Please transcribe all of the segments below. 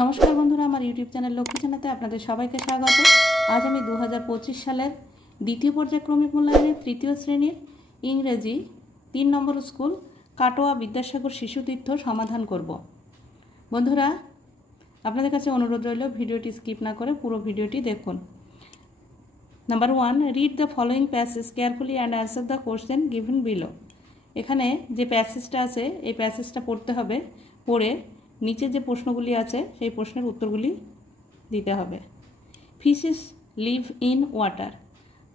নমস্কার বন্ধুরা, আমার ইউটিউব চ্যানেল লক্ষ্মী চ্যানেলে আপনাদের সবাইকে স্বাগত। আজ আমি 2025 সালের দ্বিতীয় পর্যায়ক্রমিক মূল্যায়নের তৃতীয় শ্রেণীর ইংরেজি 3 নম্বর স্কুল কাটোয়া বিদ্যাসাগর শিশুতীর্থ সমাধান করব। বন্ধুরা, আপনাদের কাছে অনুরোধ রইল ভিডিওটি স্কিপ না করে পুরো ভিডিওটি দেখুন। নাম্বার 1, read the following passage carefully and answer the question given below. এখানে যে প্যাসেজটা আছে এই প্যাসেজটা পড়তে হবে, পড়ে নিচে যে প্রশ্নগুলি আছে সেই প্রশ্নের উত্তরগুলি দিতে হবে। ফিশেস লিভ ইন ওয়াটার,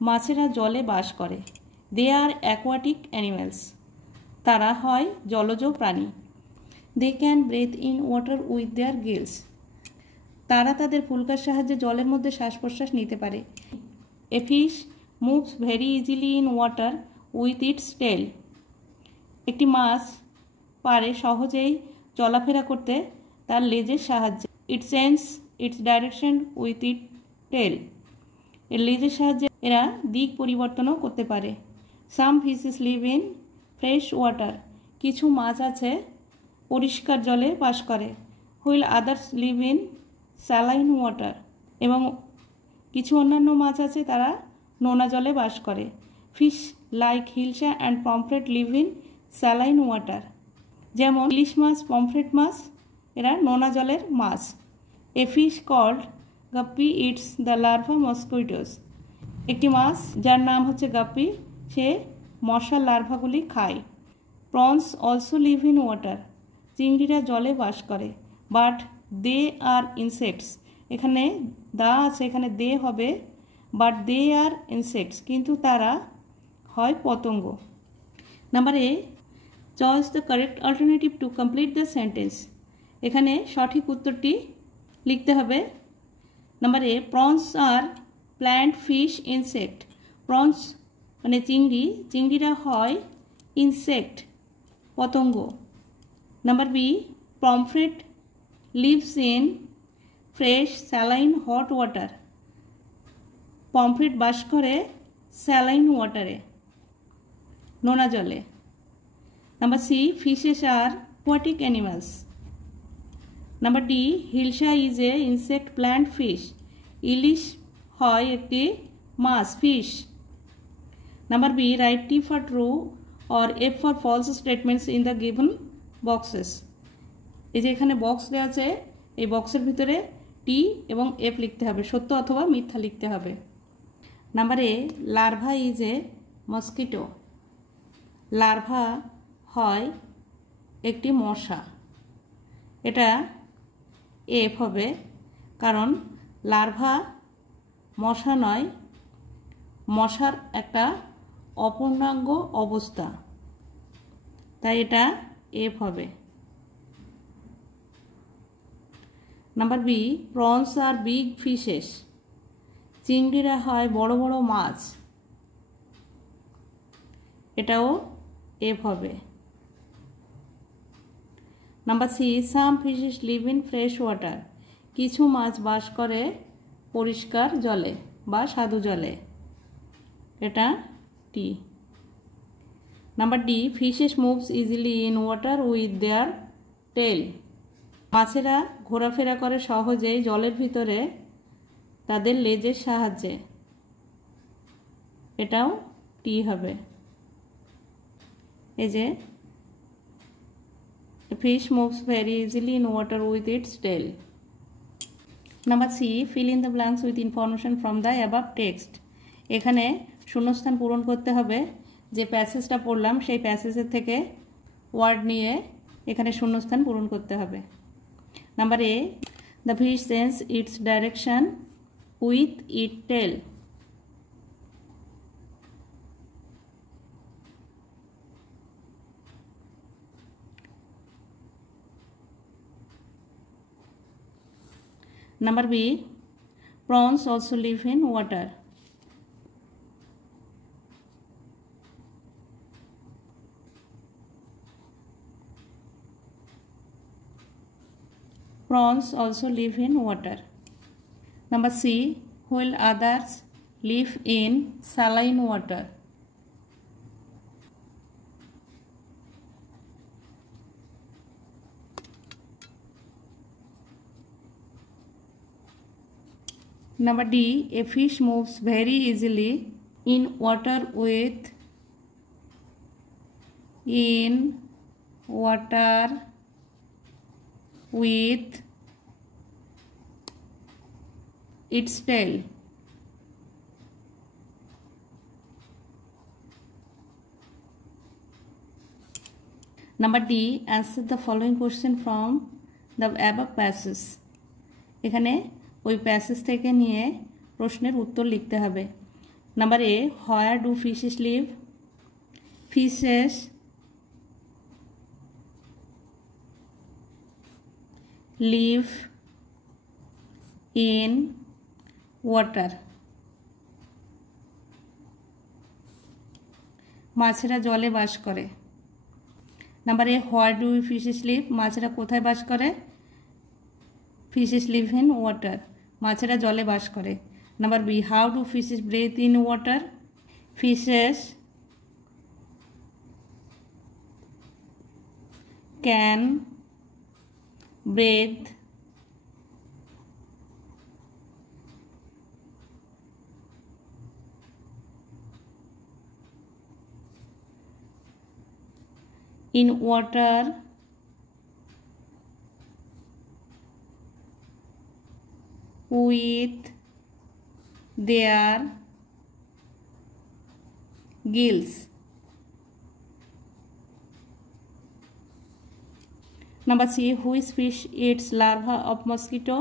মাছেরা জলে বাস করে। দে আর অ্যাকোয়াটিক অ্যানিমেলস, তারা হয় জলজ প্রাণী। They can breathe in water with their gills, তারা তাদের ফুলকার সাহায্যে জলের মধ্যে শ্বাস প্রশ্বাস নিতে পারে। A fish moves very easily in water with its tail, একটি মাছ পারে সহজেই চলাফেরা করতে তার লেজের সাহায্যে। It change its direction with it tail, এর লেজের সাহায্যে এরা দিক পরিবর্তনও করতে পারে। Some fishes live in fresh water, কিছু মাছ আছে পরিষ্কার জলে বাস করে। While others live in saline water, এবং কিছু অন্যান্য মাছ আছে তারা নোনা জলে বাস করে। Fish like hilsa and pomfret live in saline water, যেমন ইলিশ মাছ, পমফ্রেট মাছ এরা নোনা জলের মাছ। A fish called guppy its the larva mosquitoes, একটি মাছ যার নাম হচ্ছে গাপ্পি, সে মশার লার্ভাগুলি খায়। Prawns also live in water, চিংড়িরা জলে বাস করে। বাট দে আর ইনসেক্টস, এখানে দা আছে, এখানে দে হবে, বাট দে আর ইনসেক্টস, কিন্তু তারা হয় পতঙ্গ। Number A, choice the correct alternative to complete the sentence, এখানে সঠিক উত্তরটি লিখতে হবে। Number A, prawns are plant fish insect, prawns মানে চিংড়ি, চিংড়িরা হয় ইনসেক্ট পতঙ্গ। Number B, pomfret lives in fresh saline hot water, pomfret বাস করে স্যালাইন ওয়াটারে, নোনা জলে। Number C, fishes are aquatic animals. Number D, hilsa is a insect plant fish, ইলিশ হয় একটি মাছ fish. Number B, right T for true or F for false statements in the given boxes, এই যে এখানে বক্স দেওয়া আছে, এই বক্সের ভিতরে টি এবং এফ লিখতে হবে, সত্য অথবা মিথ্যা লিখতে হবে। Number A, larva is a mosquito, larva হয় একটি মশা, এটা এফ হবে, কারণ লার্ভা মশা নয়, মশার একটা অপূর্ণাঙ্গ অবস্থা, তাই এটা এফ হবে। Number B, prawns are big fishes, চিংড়িরা হয় বড় বড় মাছ, এটাও এফ হবে। Number C, some fishes live in fresh water, কিছু মাছ বাস করে পরিষ্কার জলে বা স্বাদু জলে, এটা টি। Number D, fishes moves easily in water with their tail, মাছেরা ঘোরাফেরা করে সহজেই জলের ভিতরে তাদের লেজের সাহায্যে, এটাও টি হবে। এই যে fish moves very easily in water with its tail. Number C, fill in the blanks with information from the above text, এখানে শূন্যস্থান পূরণ করতে হবে, যে প্যাসেজটা পড়লাম সেই প্যাসেজের থেকে ওয়ার্ড নিয়ে এখানে শূন্যস্থান পূরণ করতে হবে। Number A, the fish changes its direction with its tail, Number B, prawns also live in water. Prawns also live in water. Number C, while others live in saline water. Number D, a fish moves very easily in water with its tail. Number D, answer the following question from the above passage. এখানে ওই প্যাসেজ থেকে নিয়ে প্রশ্নের উত্তর লিখতে হবে। Number A, where do fishes live? Fishes live in water. মাছেরা জলে বাস করে। Number A, where do fishes live? মাছেরা কোথায় বাস করে? Fishes live in water. মাছেরা জলে বাস করে। Number B, how do fishes breathe in water? Fishes can breathe in water with their gills. Number C, which fish eats larva of mosquito?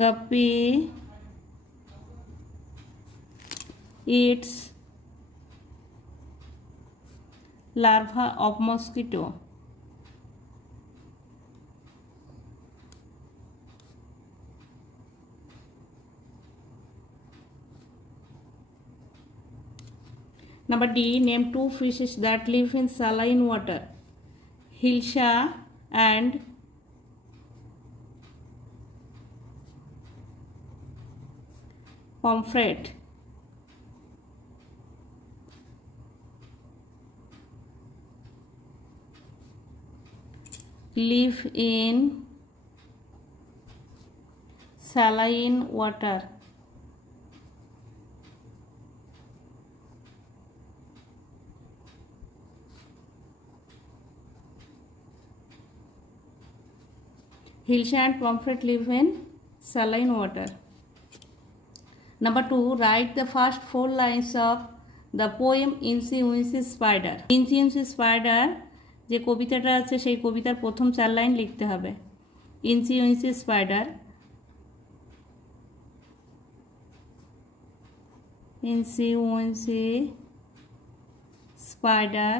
Guppy eats larva of mosquito. Number D, name two fishes that live in saline water. Hilsa and pomfret. Live in saline water. Hilsa and pomfret live in saline water. Number 2, write the first 4 lines of the poem Incy Wincy Spider. Incy Wincy Spider যে কবিতাটা আছে সেই কবিতার প্রথম 4 line লিখতে হবে। Incy wincy spider, incy wincy spider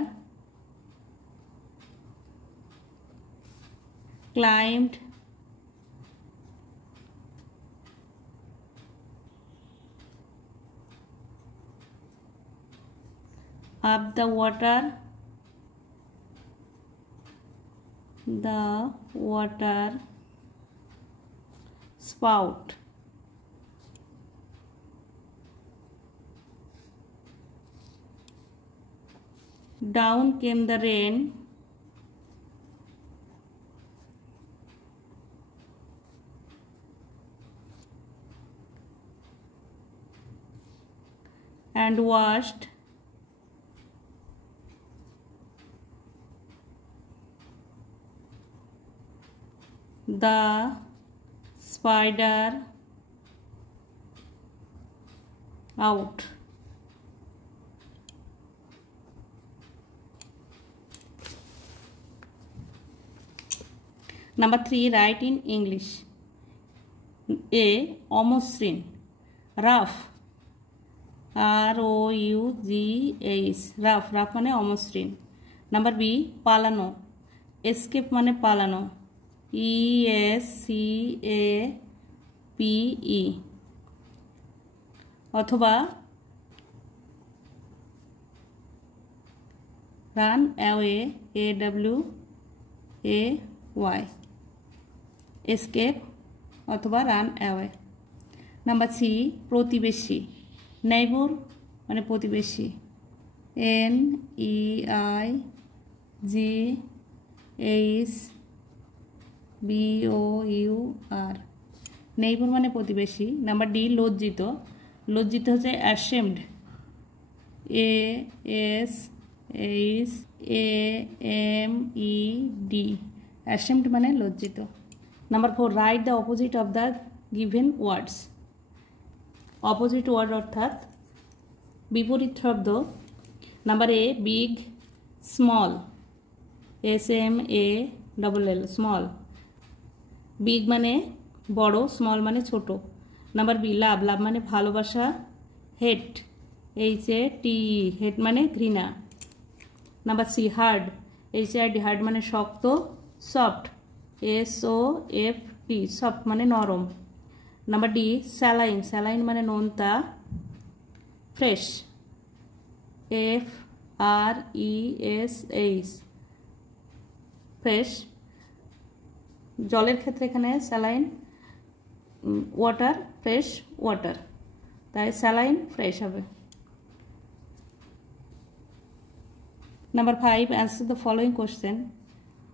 climbed up the water spout. Down came the rain and washed the spider out. Number 3, write in English. A, অমসৃণ, rough, ROUGH, rough, rough মানে অমসৃণ। নাম্বার বি, পালানো, escape মানে পালানো, ESCAPE, অথবা run away, AWAY, escape অথবা run away। Number C, প্রতিবেশী, নেইবার মানে প্রতিবেশী, NEIGHBOUR, নেইবার মানে প্রতিবেশী। নাম্বার ডি লজ্জিত, লজ্জিত হচ্ছে অ্যাশেমড, ASHAMED, অ্যাশেমড মানে লজ্জিত। Number 4 write the opposite of the given words. Opposite word অর্থাৎ বিপরীত শব্দ। Number A big, small, SMALL, small. Big মানে বড়, স্মল মানে ছোট। নাম্বার বি লাভ, লাভ মানে ভালোবাসা। হেট, HATE, হেট মানে ঘৃণা। Number C hard, HARD, hard মানে শক্ত। সফট, SOFT, সফট মানে নরম। নাম্বার ডি স্যালাইন, স্যালাইন মানে নোনতা। Fresh, FRESH, fresh. জলের ক্ষেত্রে এখানে স্যালাইন, ওয়াটার, ফ্রেশ ওয়াটার, তাই স্যালাইন ফ্রেশ হবে। Number 5 answer the following question.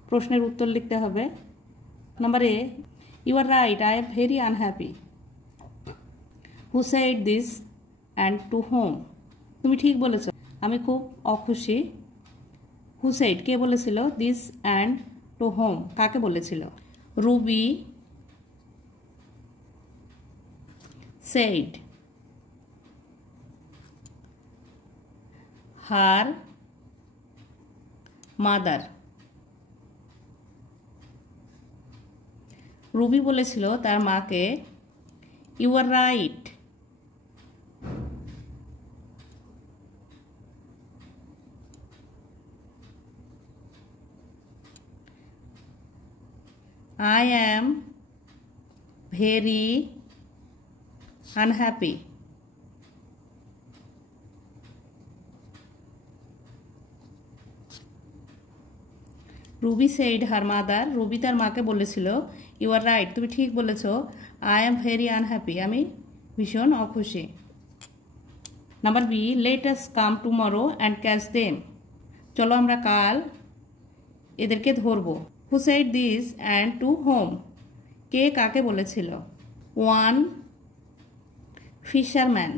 প্রশ্নের উত্তর লিখতে হবে। Number A you are right, I am very unhappy. Who said this and to whom? তুমি ঠিক বলেছ, আমি খুব অখুশি। হু সেড কে বলেছিল? দিস অ্যান্ড টু হোম কাকে বলেছিল? Ruby said her mother. Ruby বলেছিল তার মাকে you are right, I am very unhappy. Ruby said her mother, Ruby তার মাকে বলেছিল ইউ আর রাইট, তুমি ঠিক বলেছ, আই এম ভেরি আনহ্যাপি, আমি ভীষণ অখুশি। Number B let us come tomorrow and catch them. চলো আমরা কাল এদেরকে ধরবো। Who said this and to home, কে কাকে বলেছিল? One fisherman,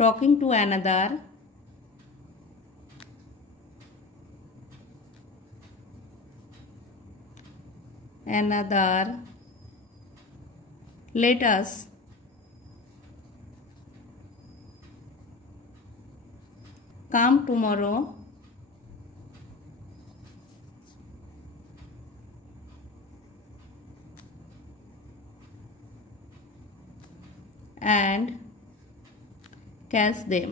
talking to another, let us come tomorrow and catch them.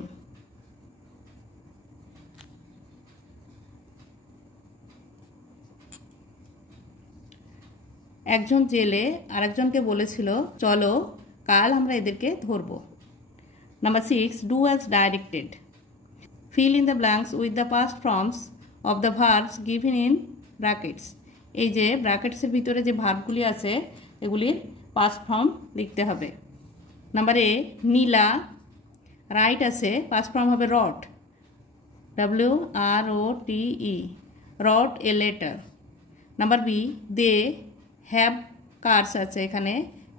একজন জেলে আরেকজনকে বলেছিল চলো কাল আমরা এদেরকে ধরবো। নাম্বার 6 do as directed. Feel in the blanks with the past forms of the verbs given in brackets. এই যে ব্র্যাকেটসের ভিতরে যে ভার্বগুলি আছে এগুলির পাস্ট ফর্ম লিখতে হবে। নাম্বার এ নীলা, রাইট আছে, পাস্ট ফর্ম হবে wrote, WROTE, wrote a letter. Number B they have cars আছে, এখানে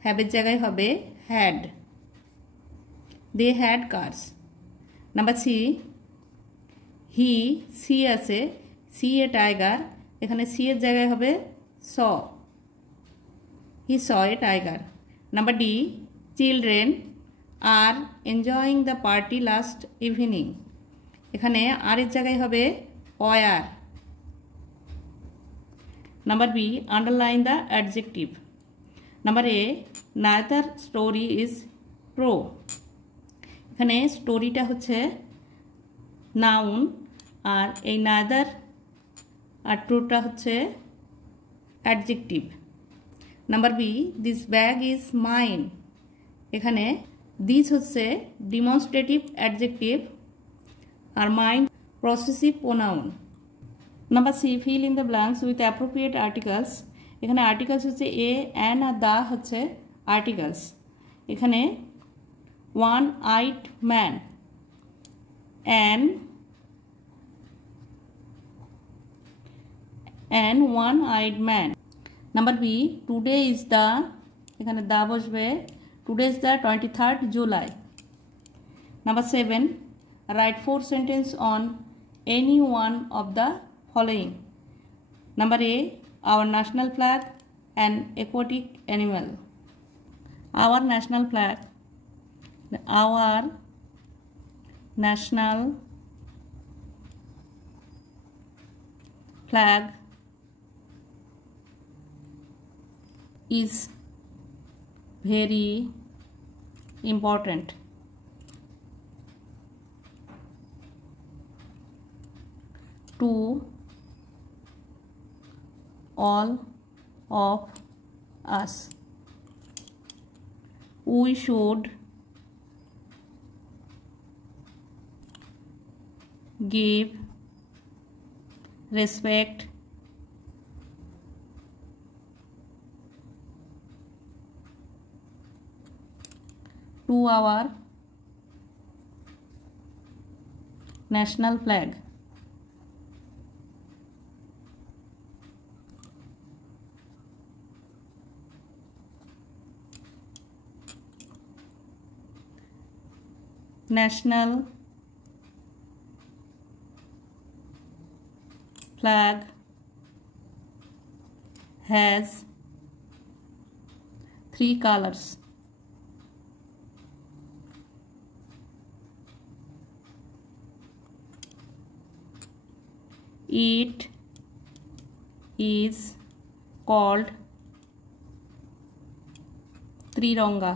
হ্যাভের জায়গায় হবে had, they had cars. Number C he, see আছে, সি এ টাইগার, এখানে সি এর জায়গায় হবে saw, he saw a tiger. Number D children are enjoying the party last evening, এখানে আর এর জায়গায় হবে were. Number B underline the adjective. Number A neither story is true, এখানে স্টোরিটা হচ্ছে নাউন আর এই নাইদার আর ট্রুটা হচ্ছে adjective. Number B this bag is mine, এখানে দিস হচ্ছে ডিমনস্ট্রেটিভ অ্যাডজেক্টিভ আর mine possessive pronoun. Number C fill in the blanks with appropriate articles, এখানে আর্টিকেলস হচ্ছে এ, অ্যান আর দা হচ্ছে আর্টিকেলস। এখানে one eyed man, an and one-eyed man. Number B, today is the, এখানে দা বসবে, today is the 23rd July. Number 7, write 4 sentences on any one of the following. Number A, our national flag, an aquatic animal. Our national flag, our national flag is very important. To all of us. We should give respect to our national flag. National flag has 3 colors. It is called Triranga.